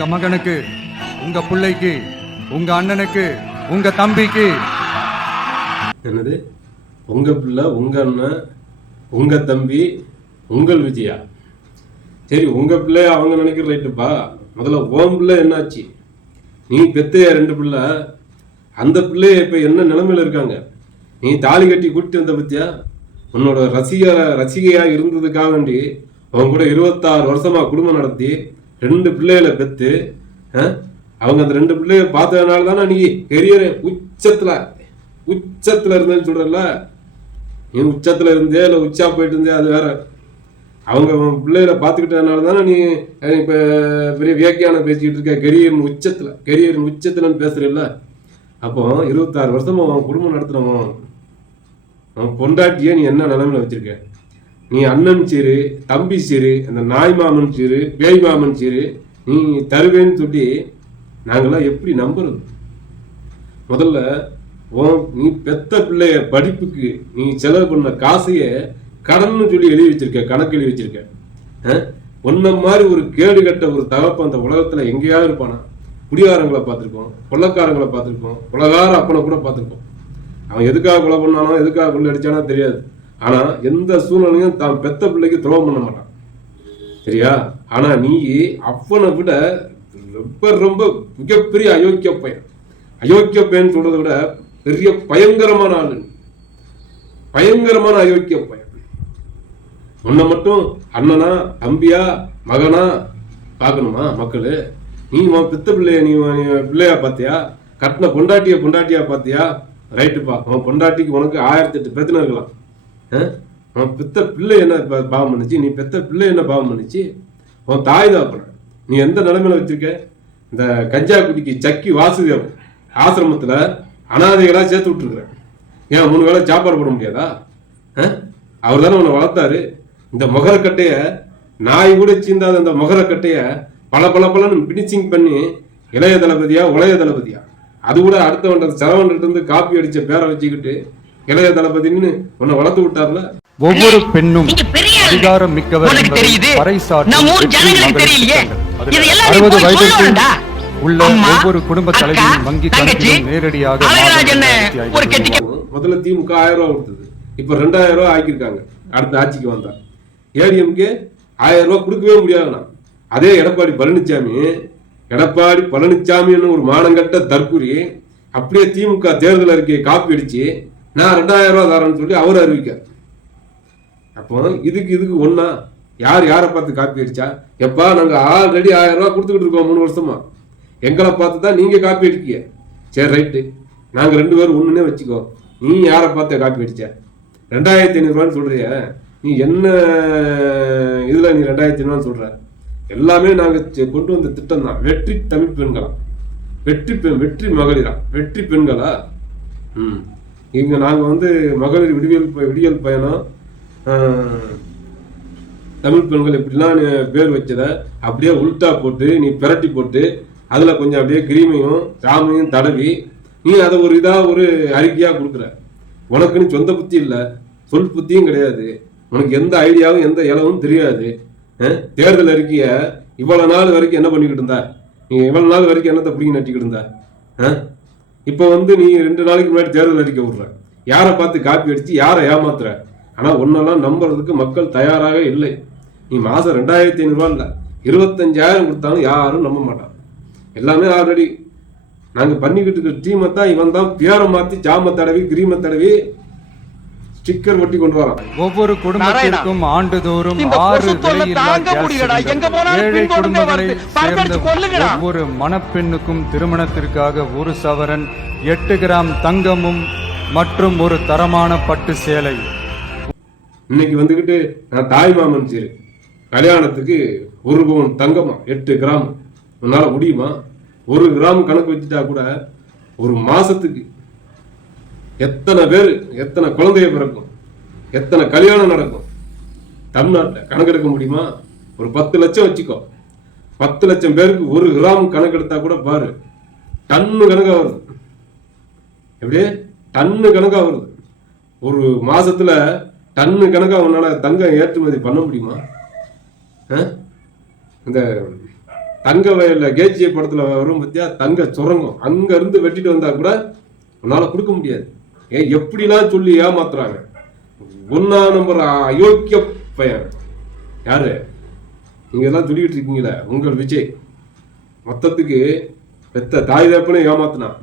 உங்க மகனுக்கு, உங்க பிள்ளைக்கு, உங்க அண்ணனுக்கு, உங்க தம்பிக்கு. என்னது? உங்க பிள்ளை, உங்க அண்ணன், உங்க தம்பி, உங்கள் விஜயா? சரி, உங்க பிள்ளை அவங்க நினைக்கிற ரைட்டுப்பா. முதல்ல உன் பிள்ளை என்னாச்சு? நீ பெத்தைய 2 பிள்ளை, அந்த பிள்ளைய இப்ப என்ன நிலைமையில இருக்காங்க? நீ தாலி கட்டி கூட்டிட்டு வந்த பத்தியா? உன்னோட ரசிகையா இருந்ததுக்காக வேண்டி அவங்க கூட 26 வருஷமா குடும்பம் நடத்தி 2 பிள்ளைகளை பெத்து, அவங்க அந்த 2 பிள்ளைய பார்த்ததுனால தானே நீ கெரியர் உச்சத்துல இருந்தேன்னு சொல்றல. நீ உச்சத்துல இருந்தே இல்லை உச்சா போயிட்டு இருந்தே அது வேற. அவங்க பிள்ளைகளை பார்த்துக்கிட்டதுனால தானே நீ இப்ப பெரிய வியாக்கியானம் பேசிக்கிட்டு இருக்க. கெரியரின் உச்சத்துலன்னு பேசுறீல்ல. அப்போ 26 வருஷமா அவன் குடும்பம் நடத்துனவன் அவன் பொண்டாட்டிய நீ என்ன நிலைமையில வச்சிருக்க? நீ அண்ணன் சீரு, தம்பி சீரு, அந்த நாய் மாமன் சீரு, பேய் மாமன் சீரு நீ தருவேன்னு சொல்லி நாங்கெல்லாம் எப்படி நம்புறது? முதல்ல நீ பெத்த பிள்ளைய படிப்புக்கு நீ செலவு பண்ண காசைய கடன்னு சொல்லி எழுதி வச்சிருக்க, கணக்கு எழுதி வச்சிருக்க. ஒன்ன மாதிரி ஒரு கேடு கட்ட ஒரு தகப்ப அந்த உலகத்துல எங்கேயாவது இருப்பானா? குடிகாரங்களை பார்த்துருக்கோம், கொள்ளக்காரங்களை பார்த்துருக்கோம், கொலகார அப்பனை கூட பார்த்துருக்கோம். அவன் எதுக்காக கொலை பண்ணானோ, எதுக்காக கொள்ளை அடிச்சானோ தெரியாது. ஆனா எந்த சூழ்நிலையும் தான் பெத்த பிள்ளைக்கு துரோகம் பண்ண மாட்டான், சரியா? ஆனா நீ அப்பனை விட ரொம்ப ரொம்ப மிகப்பெரிய அயோக்கிய பையன் சொல்றதை விட பெரிய பயங்கரமான ஆளு, பயங்கரமான அயோக்கிய பையன். உன்னை மட்டும் அண்ணனா, தம்பியா, மகனா பார்க்கணுமா மக்கள்? நீ உன் பெத்த பிள்ளைய நீ பிள்ளையா பார்த்தியா? கட்டின பொண்டாட்டியா பார்த்தியா? ரைட்டுப்பா, உன் பொண்டாட்டிக்கு உனக்கு 1008 பிரச்சனை இருக்கலாம். உன் பெத்த பிள்ளை என்ன பாவம் பண்ணிச்சு? நீ பெத்த பிள்ளை என்ன பாவம் பண்ணிச்சு? உன் தாய் தாப்பன நீ எந்த நிலைமையில வச்சிருக்க? இந்த கஞ்சா குடிக்கு சக்கி வாசுதேவ் ஆசிரமத்துல அனாதைகளா சேர்த்து விட்டுருக்குற. ஏன் 3 வேளை சாப்பாடு போட முடியாதா? அவர் தானே உன்னை வளர்த்தாரு. இந்த முகரக்கட்டைய நாய் கூட சீந்தாத அந்த முகரக்கட்டைய பல பினிஷிங் பண்ணி இளைய தளபதியா உளைய தளபதியா, அது கூட அடுத்தவன் சரவணன் இருந்து காப்பி அடிச்ச பேரை வச்சுக்கிட்டு இளைய தளபதினு உன்னை வளர்த்து விட்டார்ல. ஒவ்வொரு பெண்ணும் அதிகாரம் மிக்கவர் 60 வயதிற்குள் உள்ள ஒவ்வொரு குடும்ப தலைவியும் வங்கி கணக்கிலும் நேரடியாக முதல்ல திமுக 1000 ரூபாய் கொடுத்தது, இப்ப 2000 ரூபாய் ஆக்கியிருக்காங்க. அடுத்த ஆட்சிக்கு வந்தா ஏடிஎம்கே 1000 ரூபாய் கொடுக்கவே முடியாதுண்ணா. அதே எடப்பாடி பழனிசாமி ஒரு மானங்கட்ட தற்குறி அப்படியே திமுக தேர்தல் அறிக்கையை காப்பி அடிச்சு நான் 2000 ரூபாய் தரேன்னு சொல்லி அவர் அறிவிக்கார். அப்போ இதுக்கு ஒன்னா யாரை பார்த்து காப்பி அடிச்சா? எப்பா நாங்க ஆல்ரெடி 1000 ரூபாய் கொடுத்துக்கிட்டு இருக்கோம் 3 வருஷமா, எங்களை பார்த்து தான் நீங்க காப்பி அடிக்கீங்க. சரி ரைட்டு, நாங்க 2 பேரும் ஒண்ணுன்னே வச்சுக்கோ. நீ யாரை பார்த்து காப்பி அடிச்ச? 2500 ரூபான்னு சொல்றிய நீ? என்ன இதுல நீ 2500 ரூபான்னு சொல்ற? எல்லாமே நாங்க கொண்டு வந்த திட்டம் தான். வெற்றி தமிழ் பெண்களா, வெற்றி மகளிரா, வெற்றி பெண்களா? இங்க நாங்க மகளிர் விடியல் பயணம் தமிழ் பெண்கள் இப்படிலாம் பேர் வச்சத அப்படியே உல்டா போட்டு நீ பிரட்டி போட்டு அதுல கொஞ்சம் அப்படியே கிரீமையும் சாமையும் தடவி நீ அதை ஒரு அறிக்கையா கொடுக்குற. உனக்குன்னு சொந்த புத்தி இல்லை, சொல் புத்தியும் கிடையாது. உனக்கு எந்த ஐடியாவும் எந்த இளவும் தெரியாது. தேர்தல் அறிக்கைய இவ்வளவு நாள் வரைக்கும் என்ன பண்ணிக்கிட்டு இருந்தா? நீ இவ்வளவு நாள் வரைக்கும் என்னத்தை பிடிங்கி நட்டிக்கிட்டு இருந்தா? இப்ப நீ 2 நாளைக்கு முன்னாடி தேர்தல் அறிக்கை விடுற, யாரை பார்த்து காப்பி அடிச்சு யாரை ஏமாத்துற? ஆனா ஒன்னெல்லாம் நம்புறதுக்கு மக்கள் தயாராக இல்லை. நீ மாசம் 2500 ரூபாய் இல்ல 25000 கொடுத்தாலும் யாரும் நம்ப மாட்டாங்க. எல்லாமே ஆல்ரெடி நாங்க பண்ணிக்கிட்டு இருக்க டீமை தான் இவன் தான் பேரை மாத்தி ஜாம தடவி கிரீம தடவி ஸ்டிக்கர் ஒட்டி கொண்டு வரான். ஒவ்வொரு குடும்பத்திற்கும் ஆண்டுதோறும் 6 ஏழை குடும்பங்களை சேர்ந்த ஒவ்வொரு மணப்பெண்ணுக்கும் திருமணத்திற்காக 1 சவரன் 8 கிராம் தங்கமும் மற்றும் ஒரு தரமான பட்டு சேலை. இன்னைக்கு வந்துகிட்டு நான் தாய் மாமன் சீரு கல்யாணத்துக்கு 1 பவுன் தங்கமா 8 கிராம். உன்னால முடியுமா? 1 கிராம் கணக்கு வச்சுட்டா கூட ஒரு மாசத்துக்கு எத்தனை பேர் எத்தனை குழந்தைய பிறக்கும், எத்தனை கல்யாணம் நடக்கும் தமிழ்நாட்டில் கணக்கெடுக்க முடியுமா? ஒரு 10 லட்சம் வச்சுக்கோ. 10 லட்சம் பேருக்கு 1 கிராம் கணக்கெடுத்தா கூட பாரு, டன்னு கணக்கா வருது. எப்படி டன்னு கணக்கா வருது? ஒரு மாசத்துல டன்னு கணக்கா உன்னால தங்கம் ஏற்றுமதி பண்ண முடியுமா? இந்த தங்க வயல்ல கேஜிய படத்துல வரும் பத்தியா, தங்க சுரங்கம் அங்க இருந்து வெட்டிட்டு வந்தா கூட உன்னால கொடுக்க முடியாது. எப்படிலாம் சொல்லி ஏமாத்துறாங்க. 1ஆம் நம்பர் அயோக்கிய பையன் யாரு? நீங்க எல்லாம் சொல்லிக்கிட்டு இருக்கீங்களே உங்கள் விஜய். மொத்தத்துக்கு பெத்த தாய் தப்பனை ஏமாத்தினான்,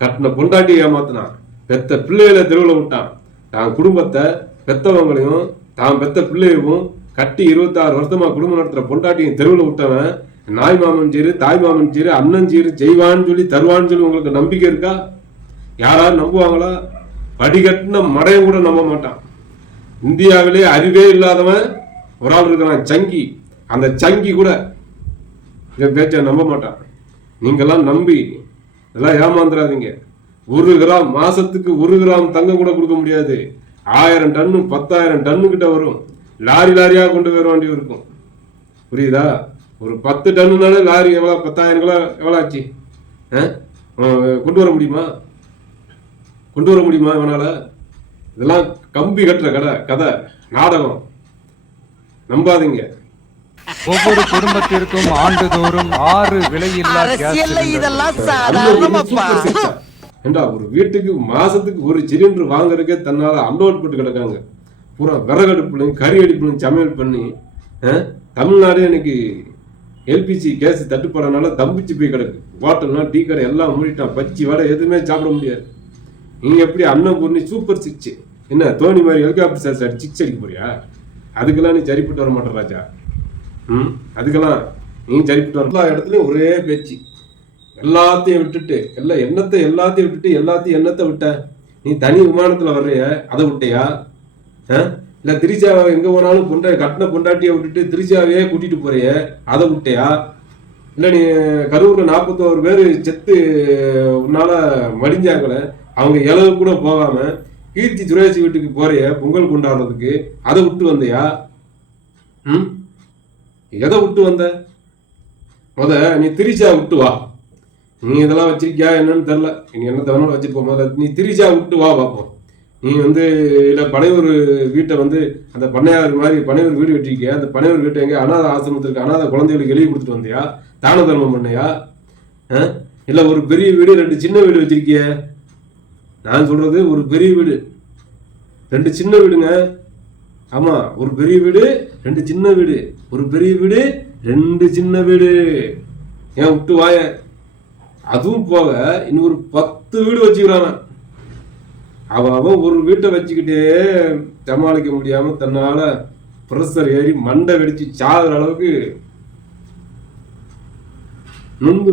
கட்டின பொண்டாட்டி ஏமாத்தினான், பெத்த பிள்ளைகளை தெருவில் விட்டான், தான் குடும்பத்தை பெத்தவங்களையும் தான் பெத்த பிள்ளையவும் கட்டி 26 வருஷமா குடும்பம் நடத்துற பொண்டாட்டியும் தெருவில் விட்டவன் நாய் மாமன் சீரு தாய் மாமன் சீரு அண்ணன் சீரு செய்வான்னு சொல்லி தருவான்னு சொல்லி உங்களுக்கு நம்பிக்கை இருக்கா? யாராவது நம்புவாங்களா? படிக்கட்டின மடையும் கூட நம்ப மாட்டான். இந்தியாவிலே அறிவே இல்லாதவன் ஒரு ஆள் இருக்கிறான், சங்கி. அந்த சங்கி கூட இந்த பேச்சை நம்ப மாட்டான். நீங்கெல்லாம் நம்பி இதெல்லாம் ஏமாந்துடாதீங்க. 1 கிராம் மாசத்துக்கு 1 கிராம் தங்கம் கூட கொடுக்க முடியாது. 1000 டன்னு 10,000 டன்னு கிட்ட வரும். லாரி லாரியா கொண்டு வர வேண்டி இருக்கும். புரியுதா? ஒரு 10 டன்னுனால லாரி எவ்வளோ? 10,000 கிலோ எவ்வளோ ஆச்சு? கொண்டு வர முடியுமா? கொண்டு வர முடியுமா இவனால? இதெல்லாம் கம்பி கட்டுற கதை நாடகம். நம்பாதீங்க. ஒவ்வொரு குடும்பத்திற்கும் ஆண்டுதோறும் 6 விலையில்லா கேஸ் ஏண்டா ஒரு வீட்டுக்கு மாசத்துக்கு 1 சிலிண்டர் வாங்குறதுக்கே தன்னால அன்லோட் போட்டு கிடக்காங்க. பூரா விறகடுப்புலையும் கறி அடுப்புலையும் சமையல் பண்ணி தமிழ்நாடு இன்னைக்கு எல்பிஜி கேஸ் தட்டுப்பாடுனால தம்பிச்சு போய் கிடக்கு. ஹோட்டல்னா டீ கடை எல்லாம் மூடிட்டான். பச்சி வடை எதுவுமே சாப்பிட முடியாது. நீங்க எப்படி அன்னபூர்ணி சூப்பர் 6 என்ன தோனி மாதிரி ஹெலிகாப்டர் சார்ஜ் அடி 6 அடிக்க போறியா? அதுக்கெல்லாம் நீ சரிப்பட்டு வர மாட்டேன் ராஜா. அதுக்கெல்லாம் நீ சரிப்பட்டு வர. எல்லா இடத்துலயும் ஒரே பேச்சு. எல்லாத்தையும் விட்டுட்டு எல்லாத்தையும் விட்டுட்டு என்னத்தை விட்ட? நீ தனி விமானத்துல வர்றிய, அதை விட்டையா? இல்ல திருச்சியாவை எங்க போனாலும் கட்டின பொண்டாட்டியை விட்டுட்டு திருச்சியாவையே கூட்டிட்டு போறிய, அதை விட்டையா? இல்ல நீ கரூர்ல 41 பேர் செத்து உன்னால மடிஞ்சாங்கள, அவங்க இளவு கூட போகாம கீர்த்தி சுரேஷ் வீட்டுக்கு போறிய பொங்கல் கொண்டாடுறதுக்கு, அதை விட்டு வந்தியா? எதை விட்டு வந்த? நீ திருச்சியா விட்டு வா. நீ இதெல்லாம் வச்சிருக்கியா என்னன்னு தெரியல. நீ என்ன தவறான வச்சிருப்போம். முதல்ல நீ திருச்சியா விட்டு வா பார்ப்போம். நீ இல்ல பனையூர் வீட்டை அந்த பண்ணையார் மாதிரி பனையூர் வீடு வெட்டிருக்கியா? அந்த பனையூர் வீட்டை எங்க அநாத ஆசிரமத்திற்கு அநாத குழந்தைகளுக்கு எழுதி கொடுத்துட்டு வந்தியா? தான தர்மம் பண்ணையா? இல்ல ஒரு பெரிய வீடு 2 சின்ன வீடு வச்சிருக்கிய? நான் சொல்றது ஒரு பெரிய வீடு 2 சின்ன வீடுங்க. ஆமா, ஒரு பெரிய வீடு 2 சின்ன வீடு, ஒரு பெரிய வீடு 2 சின்ன வீடு. ஏன் விட்டு வாய? அதுவும் போக இன்னொரு 10 வீடு வச்சுக்கிறான். அவன் ஒரு வீட்டை வச்சுக்கிட்டே சமாளிக்க முடியாம தன்னால பிரஷர் ஏறி மண்டை வெடிச்சு சாகுற அளவுக்கு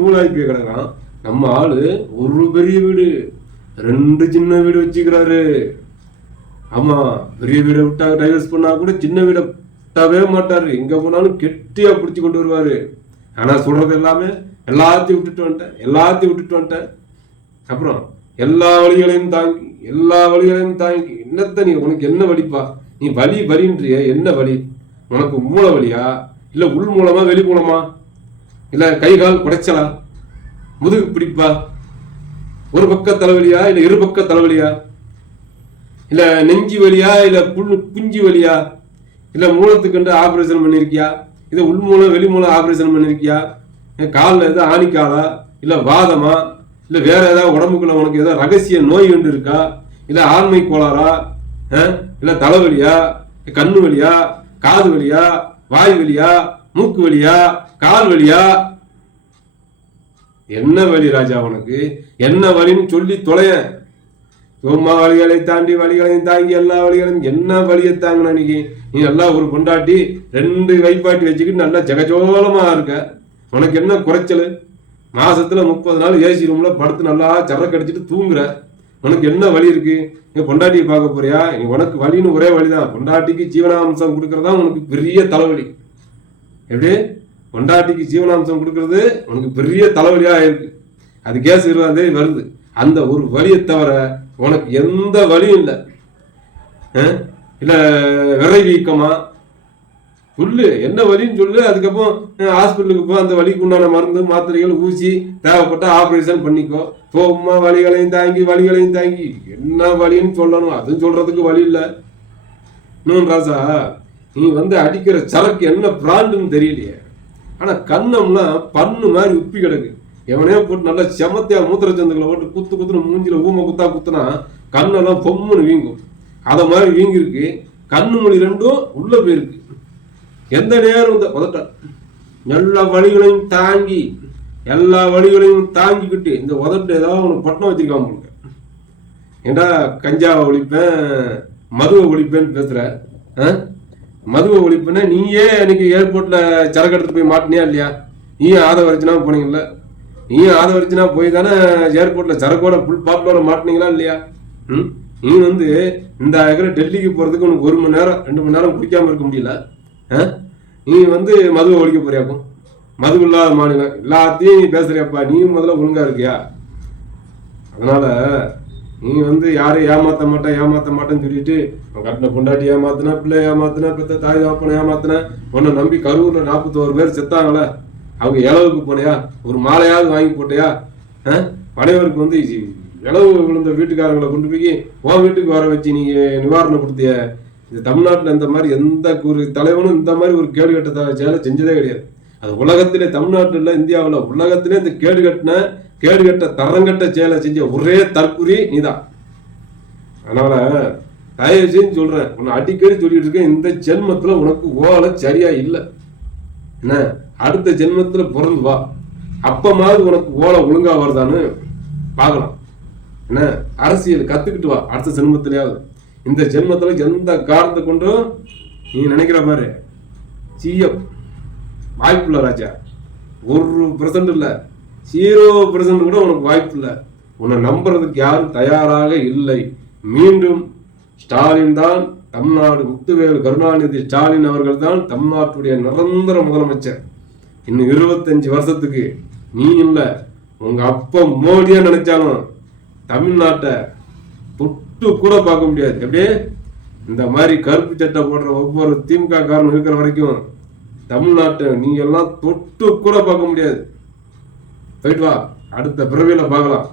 நூலாகி போய் கிடக்கான். நம்ம ஆளு ஒரு பெரிய வீடு 2 சின்ன வீடு வச்சுக்கிறாரு. ஆமா, பெரிய வீடை விட்டா டைவர்ஸ் பண்ணா கூட சின்ன வீடை விட்டவே மாட்டாரு. எங்க போனாலும் கெட்டியா பிடிச்சி கொண்டு வருவாரு. ஆனா சொல்றது எல்லாமே எல்லாத்தையும் விட்டுட்டு வந்துட்டேன். அப்புறம் எல்லா வழிகளையும் தாங்கி என்னத்த நீ உனக்கு என்ன வலிப்பா? நீ வலின்றிய என்ன வலி? உனக்கு மூல வலியா? இல்ல உள் மூலமா வெளி மூலமா? இல்ல கை கால் குடைச்சலா? முதுகு பிடிப்பா? ஒரு பக்க தலைவலியா? இல்ல 2 பக்க தலைவலியா? இல்ல நெஞ்சி வலியா? இல்ல குஞ்சு வலியா? இல்ல மூலத்துக்கு ஆபரேஷன் பண்ணிருக்கியா? இது உள் மூலம் வெளி மூலம் ஆபரேஷன் பண்ணிருக்கியா? காலில் ஏதாவது ஆணிக்காலா? இல்ல வாதமா? இல்ல வேற ஏதாவது உடம்புக்குள்ள உனக்கு ஏதாவது ரகசிய நோய் ஒன்று இருக்கா? இல்ல ஆண்மை கோளாறா? இல்ல தலைவலியா? கண்ணு வலியா? காது வலியா? வாய் வலியா? மூக்கு வலியா? கால் வலியா? என்ன வலி ராஜா உனக்கு? என்ன வலின்னு சொல்லி தொலைய. சும்மா வழிகளை தாங்கி எல்லா வழிகளையும் என்ன வழியை தாங்கின நீ நல்லா ஒரு பொண்டாட்டி 2 வைப்பாட்டி வச்சுக்கிட்டு நல்லா ஜெகஜோலமா இருக்க. உனக்கு என்ன குறைச்சல்? மாசத்துல 30 நாள் ஏசி ரூம்ல படுத்து நல்லா சரக்கு அடிச்சுட்டு தூங்குற. உனக்கு என்ன வலி இருக்கு? நீ பொண்டாட்டியை பார்க்க போறியா? நீ உனக்கு வலின்னு ஒரே வழிதான். பொண்டாட்டிக்கு ஜீவனாம்சம் கொடுக்கறதா உனக்கு பெரிய தலைவலி. எப்படி? பொண்டாட்டிக்கு ஜீவனாம்சம் கொடுக்கறது உனக்கு பெரிய தலைவலியா இருக்கு. அது கேஸ் 20ஆம் தேதி வருது. அந்த ஒரு வலியை தவிர உனக்கு எந்த வலியும் இல்லை. இல்ல விரை வீக்கமா? சொல்லு, என்ன வலின்னு சொல்லு. அதுக்கப்புறம் ஹாஸ்பிட்டலுக்கு போ. அந்த வலிக்கு உண்டான மருந்து மாத்திரைகள் ஊசி தேவைப்பட்ட ஆபரேஷன் பண்ணிக்கோ. சும்மா வலிகளையும் தாங்கி என்ன வலின்னு சொல்லணும். அதுவும் சொல்றதுக்கு வழி இல்லை. இன்னும் ராசா, நீ அடிக்கிற சரக்கு என்ன பிராண்டுன்னு தெரியலையே. ஆனா கன்னம்லாம் பண்ணு மாதிரி உப்பி கிடக்கு. எவனையோ போட்டு நல்லா செமத்தியா மூத்திர சந்துக்களை போட்டு குத்துன்னு மூஞ்சில ஊமை குத்துனா கண்ணெல்லாம் பொம்முன்னு வீங்கும். அதை மாதிரி வீங்கிருக்கு. கண்ணு மொழி ரெண்டும் உள்ள போயிருக்கு. எந்த நேரம் இந்த உதட்ட எல்லா வழிகளையும் தாங்கிக்கிட்டு இந்த உதட்ட ஏதாவது ஒன்று பட்டம் வச்சிருக்காம போலுங்க. ஏண்டா கஞ்சாவை ஒழிப்பேன் மதுவை ஒழிப்பேன்னு பேசுற. மதுவை ஒழிப்புன்னா நீயே அன்னைக்கு ஏர்போர்ட்ல சரக்கு எடுத்து போய் மாட்டினியா இல்லையா? நீயும் ஆதவரிச்சுனா போனீங்கல்ல? நீயும் ஆதவரிச்சுனா போய் தானே ஏர்போர்ட்ல சரக்கோட ஃபுல் பாட்டிலோட மாட்டினீங்களா இல்லையா? நீ வந்து இந்த டெல்லிக்கு போறதுக்கு உனக்கு 1 மணி நேரம் 2 மணி நேரம் குடிக்காம இருக்க முடியல. நீ வந்து மதுவை ஒழிக்க போறியாக்கும்? மது இல்லாத மாநிலம் எல்லாத்தையும் நீ பேசுறியாப்பா. நீயும் முதல்ல ஒழுங்கா இருக்கியா? அதனால நீ வந்து யாரையும் ஏமாத்த மாட்டேன்னு சொல்லிட்டு கட்டின பொண்டாட்டி ஏமாத்தினா, பிள்ளை ஏமாத்தினா, பெத்த தாய் தாப்பனை ஏமாத்தினா, உன்னை நம்பி கரூர்ல 41 பேர் செத்தாங்களே, அவங்க இளவுக்கு போனையா? ஒரு மாலையாவது வாங்கி போட்டையா? படையவருக்கு வந்து இளவு விழுந்த வீட்டுக்காரங்களை கொண்டு போய் உன் வீட்டுக்கு வர வச்சு நீ நிவாரணம் கொடுத்திய. இந்த தமிழ்நாட்டில் இந்த மாதிரி எந்த ஒரு தலைவனும் இந்த மாதிரி ஒரு கேடு கட்ட செயலை செஞ்சதே கிடையாது. அது உலகத்திலே, தமிழ்நாட்டில் இல்லை இந்தியாவில், உலகத்திலே இந்த கேடு கட்ட தரங்கட்ட செயலை செஞ்ச ஒரே தற்குறி நீதான். அதனால தயவு செய்து சொல்றேன், உன்னை அடிக்கடி சொல்லிட்டு இருக்கேன், இந்த ஜென்மத்துல உனக்கு ஓலை சரியா இல்லை. என்ன அடுத்த ஜென்மத்துல பிறந்து வா, அப்பமாவது உனக்கு ஓலை ஒழுங்கா வருதான்னு பார்க்கலாம். என்ன அரசியல் கத்துக்கிட்டு வா அடுத்த ஜென்மத்திலேயாவது. இந்த ஜென்மத்துல எந்த காரணத்தை கொண்டும் நீ நினைக்கிற மாதிரி சிஎம் வாய்ப்பு இல்லை ராஜா. 1% இல்லை, 0% கூட உனக்கு வாய்ப்பு இல்லை. உன்னை நம்புறதுக்கு யாரும் தயாராக இல்லை. மீண்டும் ஸ்டாலின் தான் தமிழ்நாடு, முத்துவேலு கருணாநிதி ஸ்டாலின் அவர்கள் தான் தமிழ்நாட்டுடைய நிரந்தர முதலமைச்சர். இன்னும் 25 வருஷத்துக்கு நீ இல்லை, உங்க அப்பா மோடியா நினைச்சாலும் தமிழ்நாட்டை தொட்டு கூட பார்க்க முடியாது. எப்படியே இந்த மாதிரி கருப்பு சட்டை போடுற ஒவ்வொரு திமுக காரன் இருக்கிற வரைக்கும் தமிழ்நாட்டை நீங்க எல்லாம் தொட்டு கூட பார்க்க முடியாது. போயிட்டு வா, அடுத்த பிறவியில பார்க்கலாம்.